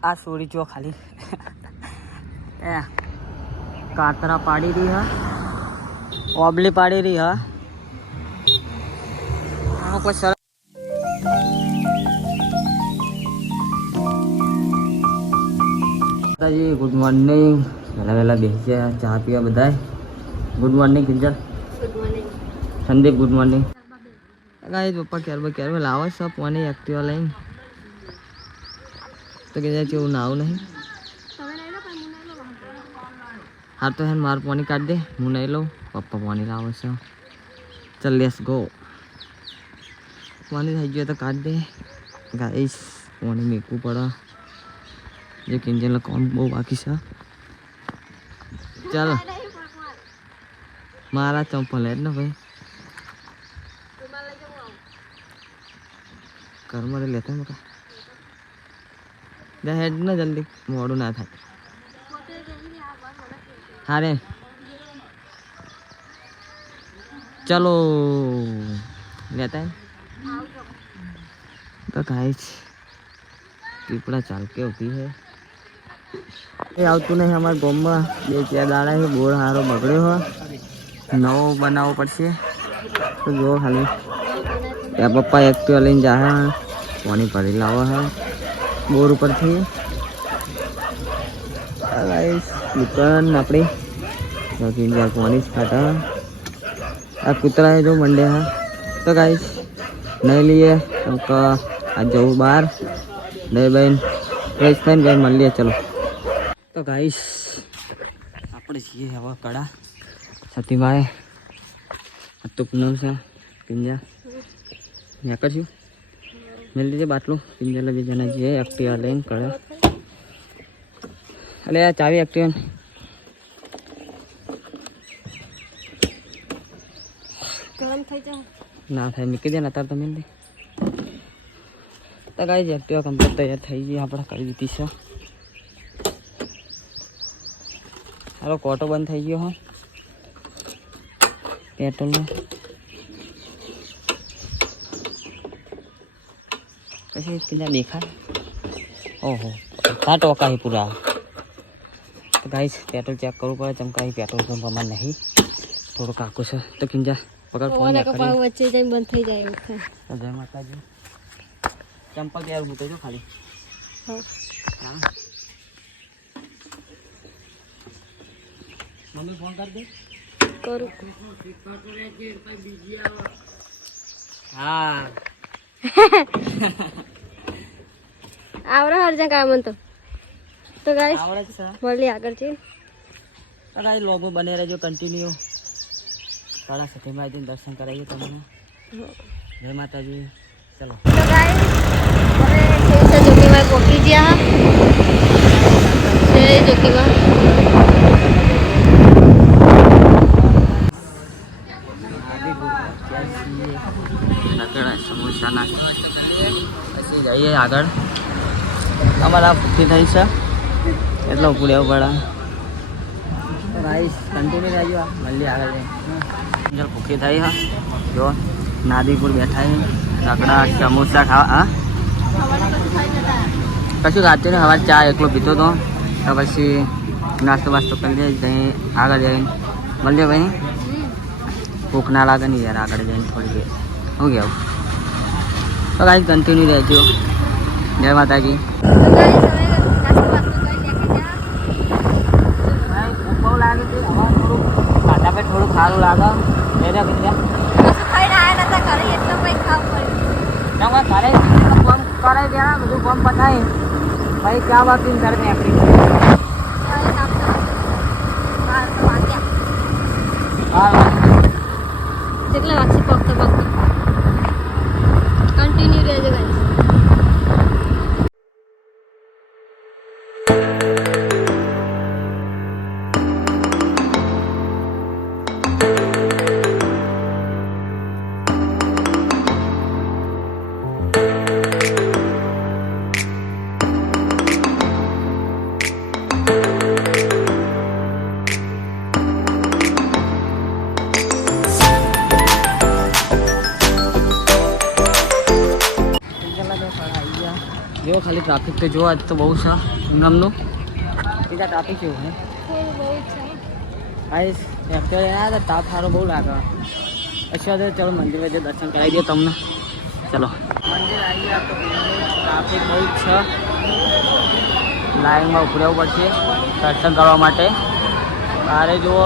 આ સોરી જો ખાલી એ કાતરા પાડી રહી હા ઓબલી પાડી રહી હા આમાં કોઈ સરસ માતાજી ગુડ મોર્નિંગ વહેલા વહેલા બેસી ગયા ચા પીવા બધાય good morning Kinjal Sandeep good morning guy પપ્પા ક્યારે બે ક્યારે લાવો છો પાણી એક્ટિવા લઈને તો કે જાય કેવું નાવું નહીં. હા તો હે મારું પાણી કાઢ દે હું નહીં લઉં પપ્પા પાણી લાવે છે. ચાલ લેસ ગો પાણી થઈ ગયું તો કાઢ દે. ગાઈસ પાણી મેકવું પડે. જે કિંજલ કોમ બહુ બાકી છે. ચાલો. મારા ચંપલ હેડ ને ભાઈ. ઘરમાં લેતા મોટા જા હેડ ને જલ્દી. મોડું ના થાય. હારે ચલો. લેતા હે? તો જ. પીપળા ચાલ કે ઊભી હે. એ આવતું નહીં અમારા ગામમાં. બે ચાર દાડા છે બોર હારો બગડ્યો હોય નવો બનાવવો પડશે. તો જુઓ ખાલી. ત્યાં પપ્પા એક્ટિવા લઈને જાહે. પાણી ભરી લાવો હે. બોર ઉપરથી. દુકાન આપણી બાકી જ્યાં જ ખાતા. આ કૂતરા જો મંડે હા. તો ગાઈસ નહીં લઈએ તો આ જવું બહાર. નહીં બેન ફ્રેશ થઈને બેન મળીએ ચલો. તો ગાઈસ આપણે છીએ હવે કડા. સતીભાઈ આ તો પૂનમ છે, પિંજા. ત્યાં કરશું? મેં લીધે બાટલું. પિંજર બી જણા જઈએ એક્ટિવા લઈને કરે અલે આ ચાવી એક્ટિવા ગરમ થઈ જાવ ના થાય મૂકી દે ને અત્યારે તમે દે તો ગાઈ જ એક્ટિવા કમ્પ્લીટ તૈયાર થઈ ગઈ. આપણે કરી દીધી છે. હાલો કોટો બંધ થઈ ગયો હો. પેટ્રોલનો. પછી પેલા દેખાય ઓહો હા ટોકા પૂરા તો ગાઈસ પેટ્રોલ ચેક કરવું પડે ચમકાઈ પેટ્રોલ પંપમાં નહીં થોડું કાકું છે તો કિંજા પગાર ફોન વચ્ચે જઈને બંધ થઈ જાય જય માતાજી ચંપલ તૈયાર મૂકે છો ખાલી મમ્મી ફોન કરી દે કરું હા આવડે હરજા કામ તો. તો ગાઈસ છે. સર વળી આગળ છે તો ગાઈસ લોગો બને રહેજો કન્ટિન્યુ કાળા સતીમાં જઈને દર્શન કરાવીએ તમને. જય માતાજી. ચલો. તો ગાઈસ હવે છે જોકીમાં પોકી ગયા જય. જોકીમાં રગડા સમોસાના પછી જઈએ આગળ. અમારા ભૂખી થઈ છે. એટલો પૂડ્યો પડે. રાઈસ કન્ટિન્યુ રહેજો મળીએ આગળ જઈએ. ભૂખી થઈ, હા. જો, નાદીપુર બેઠા છે. રગડા, સમોસા ખાવા, હા. કશું રાત્રે સવારે ચા એકલો પીતો હતો તો પછી નાસ્તો વાસ્તો કરી જઈ આગળ જઈને મળીએ ભાઈ. ભૂખ ના લાગે ને યાર, આગળ જઈને થોડી દેર. હું કેવું? તો કાંઈ કન્ટિન્યુ રહેજો. જય માતાજી. થોડું સારું લાગે એને ફોન કરે બધું ફોન પતાવી ભાઈ ક્યાં બાકી ઘર મેં હા કેટલા વાગશે? ટ્રાફિક તો જોવા તો બહુ છે. નમનું બીજા ટ્રાફિક કેવું હે આવ્યા હતા તાપ સારો બહુ લાગે. અચ્છા તો ચલો મંદિરે વચ્ચે દર્શન કરાવી દો તમને. ચલો. ટ્રાફિક બહુ જ છે. લાઈનમાં ઉભરેવું પડશે દર્શન કરવા માટે. બારે જુઓ.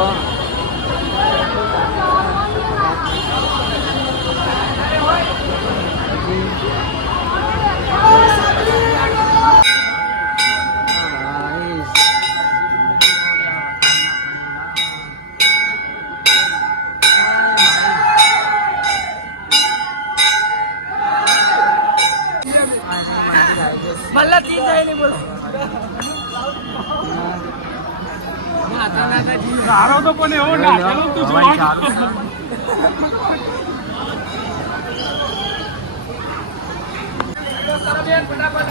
બોલો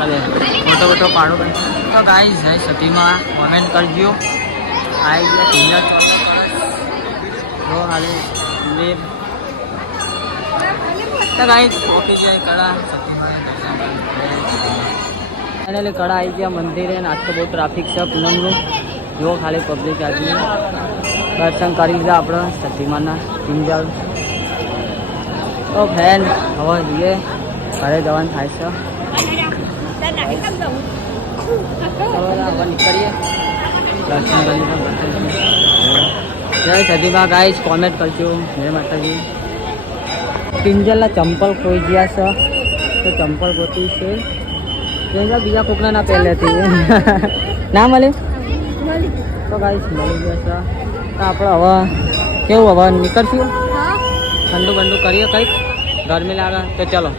ફોટો મોટો પાડો ભાઈ તો ગાઈ જય સતીમાં કોમેન્ટ કરજો. આવી ગયા કિંમત. જો હાલે મંદિર તો જાય કળા સતીમાં ફાઇનલી કળા આવી ગયા મંદિરે આજ તો બહુ ટ્રાફિક છે પૂનમનું. જો ખાલી પબ્લિક આજની દર્શન કરી લીધા આપણે સતીમાના કિંજલ. તો ફેન હવે જઈએ. ઘરે જવાનું થાય છે ચલો હવે નીકળીએ દર્શન કરીને બતાવીશું. જય સદીબા ગાઈસ કોમેન્ટ કરજો. જય માતાજી. પિંજલના ચંપલ ખોઈ ગયા છે. તો ચંપલ ગોતી છે. ત્યાં બીજા કોકના ના પહેલેથી. ના મળે મળી તો ગાઈસ મળી ગયા છે. તો આપણે હવે કેવું હવે નીકળશું? ઠંડુ બંડુ કરીએ કંઈક? ગરમી લાગે તો ચલો.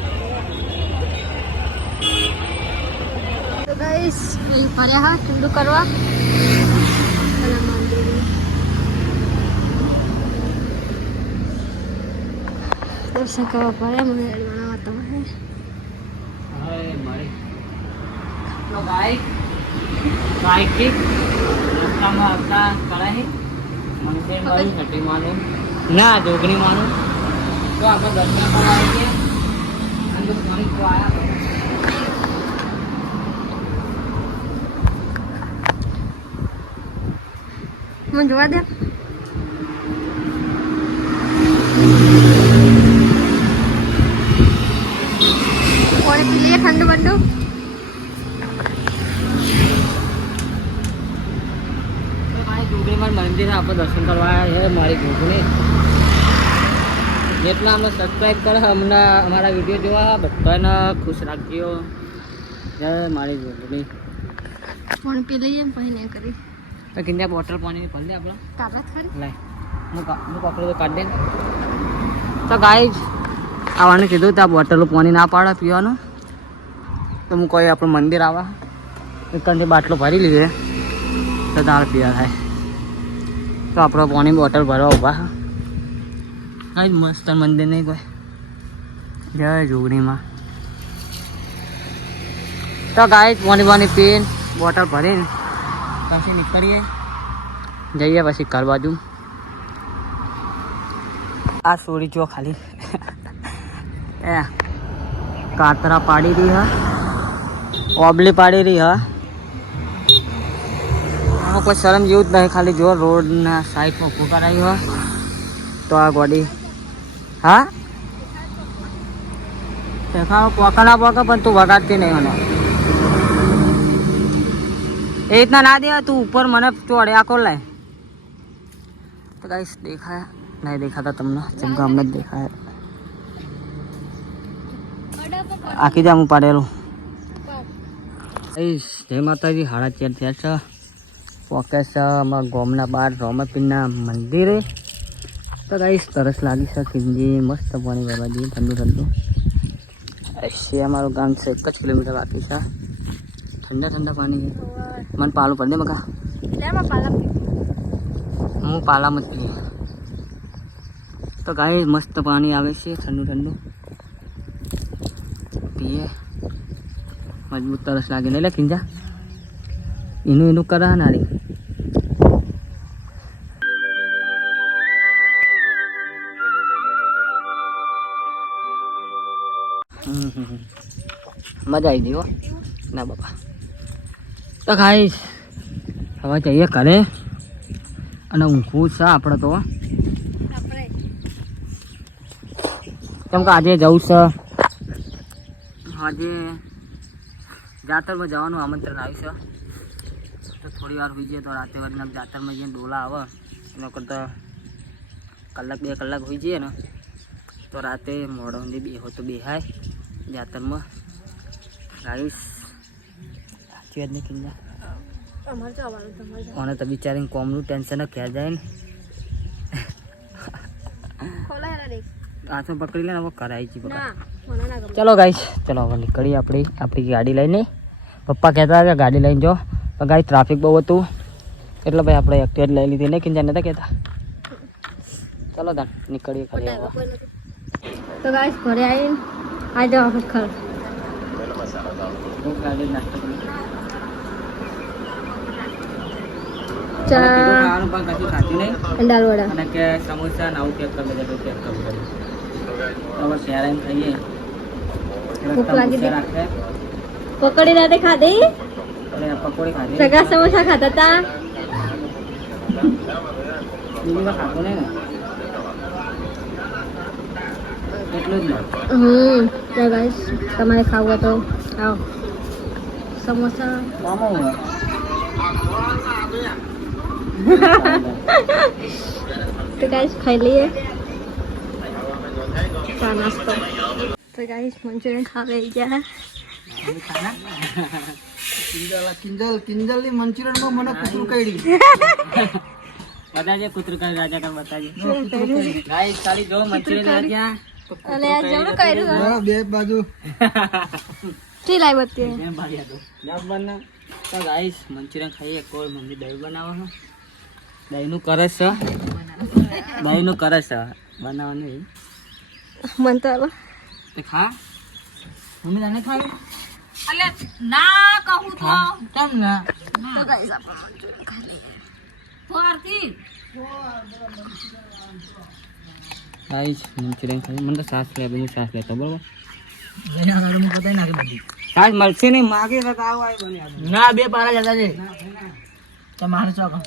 ગાઈસ અહીં ફર્યા હા ઠંડુ કરવા પેલા મંદિરે. દર્શન કરવા પડે મને બનાવવા તમે અરે મારે તો બાઈક બાઈકથી રસ્તામાં આવતા કળાહી મંદિર મારું છઠ્ઠી માનું ના જોગણી માનું તો આપણે દર્શન કરવા આવી ગયા અને તો ફરી તો આયા મને જોવા દે પાણી પી લઈએ ઠંડુ બંડુ મંદિર આપણે દર્શન કરવા છે મારી જોગણી જેટલા અમને સબસ્ક્રાઈબ કરે અમને અમારા વીડિયો જોવા બધાને ખુશ રાખજો. જય મારી જોગણી પણ પી લઈએ પછી નહીં કરી તો કિંજા બોટલ પાણી ભરી દે આપણે. કાપડા ખરી લાય હું કા- હું પકડું તો કાઢ દે. તો ગાઈજ આવવાનું કીધું તો આ બોટલો પાણી ના પાડે પીવાનું. તો હું કોઈ આપણું મંદિર આવા. એકંદર બાટલો ભરી લીધે. તો દાળ પીવા થાય. તો આપણો પાણી બોટલ ભરવા ઊભા હા. જ મસ્ત મંદિર નહીં કોઈ. જય જોગણીમાં તો ગાઈજ પાણી પાણી પીને બોટલ ભરીને પછી નીકળીએ. જઈએ પછી ઘર બાજુ. આ સોરી જો ખાલી. એ, કાતરા પાડી રહી હા. ઓબલી પાડી રહી હા. આમાં કોઈ શરમ જેવું જ નહીં, ખાલી જો રોડના સાઈડમાં ઊભું કરાયું હોય તો આ ગોડી. હા? દેખાવ પોકડા પોકા પણ તું વગાડતી નહીં મને. એ રીતના ના દેવા તું ઉપર મને ચોડે આખો લાય તો ગાઈસ દેખાય. નહીં દેખાતા તમને. જેમ કે અમને જ દેખાય. આખી જામ પાડેલું ગાઈસ જય માતાજી હાડા ચેર થયા છે. પોકે છે અમારા ગોમના બહાર રોમાપીરના મંદિરે. તો ગાઈસ તરસ લાગી છે કિંજી મસ્ત પાણી ભરવા જઈએ ઠંડુ ઠંડુ છે અમારું ગામ છે, એક જ કિલોમીટર બાકી છે. ઠંડા ઠંડા પાણી મને પાલું પડ દે મકા. હું પાલા મત પીએ તો ગાય મસ્ત પાણી આવે છે ઠંડુ ઠંડુ. પીએ. મજબૂત તરસ લાગે. નહીં લે કિંજા એનું એનું કરા નારી. મજા આવી ગઈ હો. ના બાપા. તો ખાઈશ હવે જઈએ ઘરે. અને ઊંઘવું છે આપણે તો. કેમ કે આજે જવું છે. આજે જાતરમાં જવાનું આમંત્રણ આવ્યું છે. તો થોડી વાર હોઈ જઈએ તો રાતે વાળીને જાતરમાં જઈને ડોલા આવે. એના કરતાં કલાક બે કલાક હોઈ જઈએ ને તો રાતે મોડો બે હો તો બેહાય જાતરમાં. ગાઈશ નહીં કિલ્લા મને તો બિચારીને કોમનું ટેન્શન ઘેર જાય ને. હાથમાં પકડી લે હવે કરાય છે ચલો ગાઈશ ચલો હવે નીકળીએ આપણી આપણી ગાડી લઈને. પપ્પા કહેતા હતા ગાડી લઈને જો. પણ ગાઈ ટ્રાફિક બહુ હતું. એટલે ભાઈ આપણે એક લઈ લીધી. ને કિંજા નતા કહેતા? ચલો દાન નીકળીએ ખરી તો ગાઈસ ઘરે આવીને આજે વખત ખર નાસ્તો ચા ખાવાનું પણ કશું ખાતી નહીં દાલ વડા અને કે સમોસા ને આવું પેક કરી દેજો પેક કરી દેજો તો હવે શહેર આવીને ખાઈએ ભૂખ લાગી સમોસા હતી. રાખે પકોડી રાતે ખાધી અને પકોડી ખાધી સગા સમોસા ખાતા તા બીજું તો ખાતું નહીં ને એટલું જ ને હમ તો ગાઈસ તમારે ખાવું હોય તો આવો સમોસા મામા હું તો ગાઈસ ખાઈ લઈએ. ચા નાસ્તો. તો ગાઈસ મંચુરિયન ખાવા ગયા. કિંજલ કિંજલની મંચુરિયનમાં મને કૂતરું કઈડી બતાજે કૂતરું કઈ રાજા કર બતાજે. ગાઈસ ખાલી જો મંચુરિયન રાખ્યા અલે આ જમણું કર્યું બે બાજુ. ટી લાઈ બત્તી મેં ભાગ્યા તો. જબ બના તો ગાઈસ મંચુરિયન ખાઈએ. કોઈ મમ્મી દહીં બનાવો છે. દહીંનું કરસ છે. દહીંનું કરસ છે. બનાવવાનું મન તો આલો તે ખા. મમ્મી તને ખાવી અલે ના કહું કેમ ના? તો ગાઈસ આપણે તો આરતી. ગાઈસ મંચુરિયન ખાઈ. મને તો સાસ લે બધું સાસ લેતો બરોબર સાસ મળશે નહીં માગે તો આવો બને ના બે પારા જતા છે. તમારે ચોક તો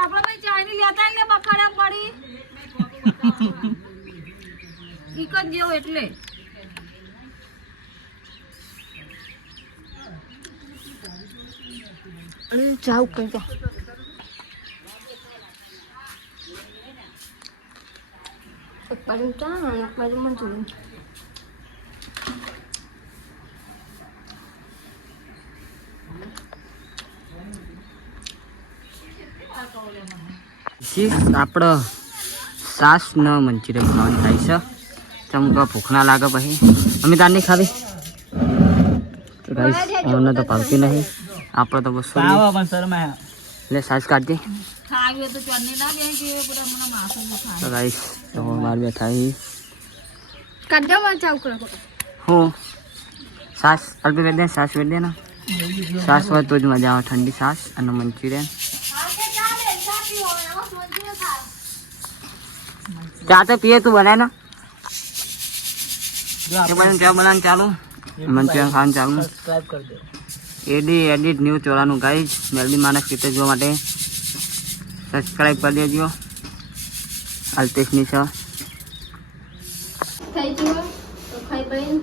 આપણે ભાઈ ચાઇની લેતા ને બખાડા પડી. ઈક જ જેવું એટલે. અરે જાવ કઈ તો એક બાજુ ચા અને બાજુ શીશ આપણો સાસ ન મંચુરિયન ખાવાનું થાય છે. ચમકો ભૂખ ના લાગે પછી. અમે તાર નહીં ખાવી તો ગાઈસ અમને તો ભાવતી નહીં. આપણે તો બસો એટલે સાસ કાઢજે. ખાવી તો દુખાય તો ગાઈસ બેઠા કરો હું? સાસ અલ્પી વેચ દે સાસ દે ને. સાસ હોય તો જ મજા આવે. ઠંડી સાસ અને મંચુરિયન. ચા તો પીએ તું બનાય ને. બને ચા બનાવવાનું ચાલુ? મંચુરિયન ખાવાનું ચાલુ. એડી એડિટ ન્યૂ ચોરાનું ગાઈઝ મેલડી માનસ ચિત્ર જોવા માટે. સબસ્ક્રાઈબ કરી દેજો. અલ્પેશની છે. થઈ ગયો તો ખાઈ પીને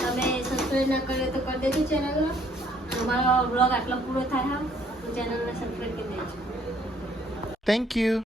તમે સબસ્ક્રાઈબ ના કરે તો કરી દેજો ચેનલ અમારો બ્લોગ આટલો પૂરો થાય ચેનલને સબસ્ક્રાઈબ કરી દેજો. Thank you.